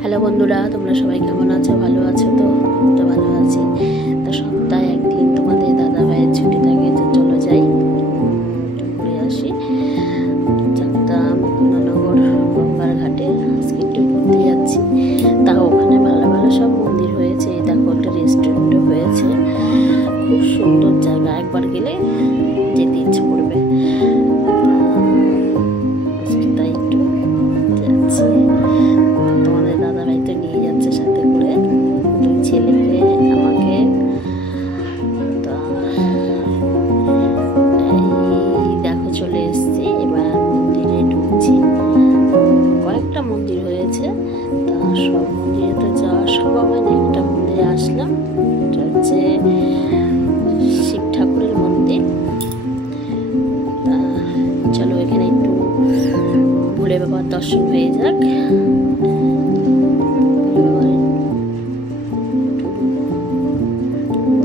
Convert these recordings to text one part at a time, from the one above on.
Hello বন্ধুরা, তোমরা সবাই কেমন আছো? ভালো আছো তো? তো ভালো আছি। তো সপ্তাহে একদিন তোমাদের দাদা ভাইয়ের ছুটি থাকে, তো চলো যাই ঘুরে আসি। চাকদাম নগর গঙ্গার ঘাটে আজকে একটু ঘুরতে যাচ্ছি। তাও ওখানে ভালো ভালো সব মন্দির হয়েছে। এই দেখো, একটা রেস্টুরেন্টও হয়েছে। খুব সুন্দর জায়গা, একবার গেলে যেতে ইচ্ছে করবে। আজকে তাই একটু যাচ্ছি। তোমাদের দাদা ভাই তো নিয়ে যাচ্ছে সাথে করে দুই ছেলেকে, আমাকে। তা এই দেখো চলে এসেছি, এবার মন্দিরে ঢুকছি। কয়েকটা মন্দির হয়েছে, তা সব মন্দিরে তো যাওয়ার সম্ভব হয়নি। একটা মন্দিরে আসলাম, এটা হচ্ছে শিব ঠাকুরের মন্দির। তা চলো এখানে একটু ভোলে বাবার দর্শন হয়ে যাক।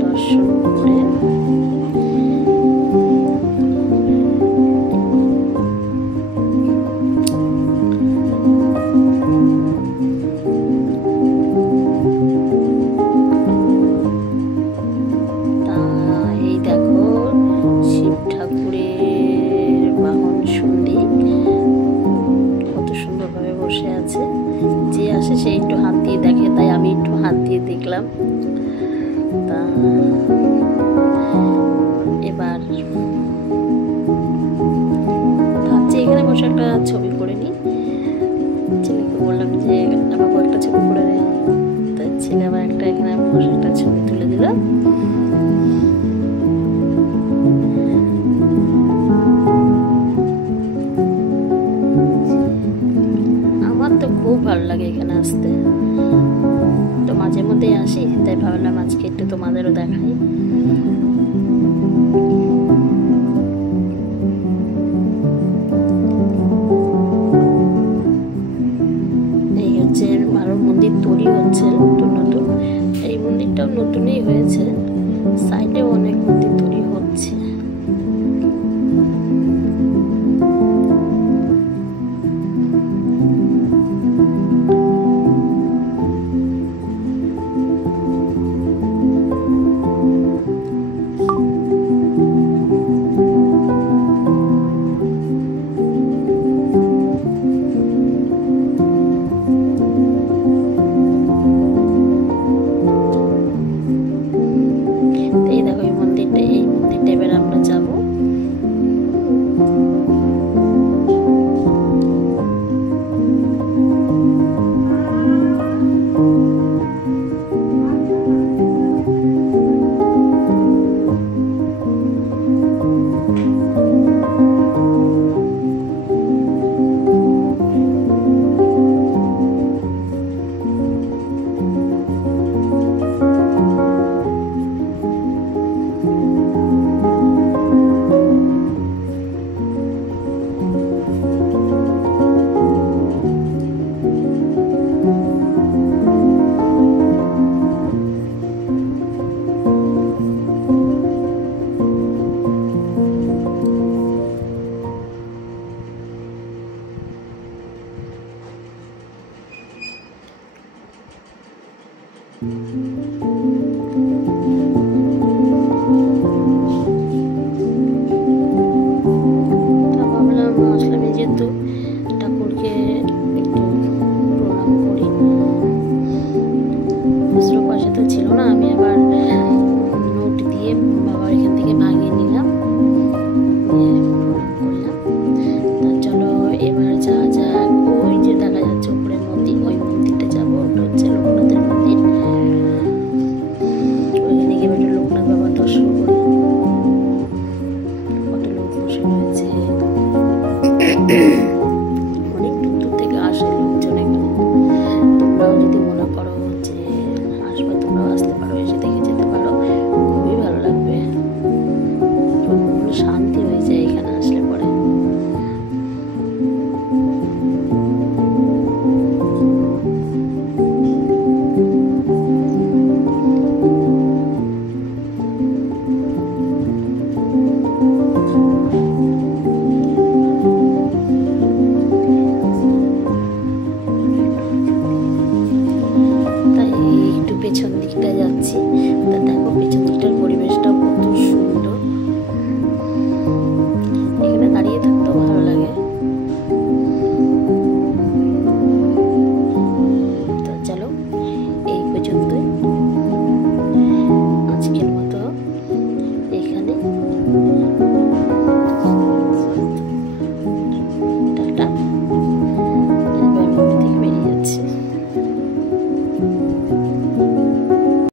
দর্শন করে তা এই দেখো শিব ঠাকুরের বাহন সুন্দরী কত সুন্দরভাবে বসে আছে। যে আসে সে একটু হাত দিয়ে দেখে, তাই আমি একটু হাত দিয়ে দেখলাম। তা এবার ভাবছি এখানে বসে একটা ছবি করে নিই। ছেলেকে বললাম যে বাবু একটা ছবি করে দে, তাই ছেলে আবার একটা এখানে বসে একটা ছবি তুলে দিল। আমার তো খুব ভালো লাগে এখানে আসতে, তো মাঝে মধ্যেই আসি, তাই ভাবলাম আজকে একটু তোমাদেরও দেখাই। এই হচ্ছে আরো মন্দির তৈরি হচ্ছে নতুন নতুন। এই মন্দিরটাও নতুনই হয়েছে, সাইডেও অনেক মন্দির তৈরি হচ্ছে। এই দেখো এই মন্দিরটা এবার আমরা যাবো। তা ভাবলাম আসলাম এই যেহেতু ঠাকুরকে একটু প্রণাম করি। খুচরো পয়সা তো ছিল না, আমি আবার নোট দিয়ে বাবার এখান থেকে ভাঙিয়ে নিলাম, নিয়ে প্রণাম করলাম। তা চলো এবার যা যাক, ওই যে দেখা যাচ্ছে উপরে মন্দির, ওই মন্দিরটা যাবো। ওটা হচ্ছে লোকনাথের মন্দির। ওইখানে গিয়ে একটু লোকনাথ বাবার দর্শন করি। কত লোক বসে রয়েছে, অনেক দূর দূর থেকে আসে লোকজন এখানে। তোমরাও যদি মনে করো যে আসবে, তোমরাও আসতে পারো পেছন দিকটা যাচ্ছি।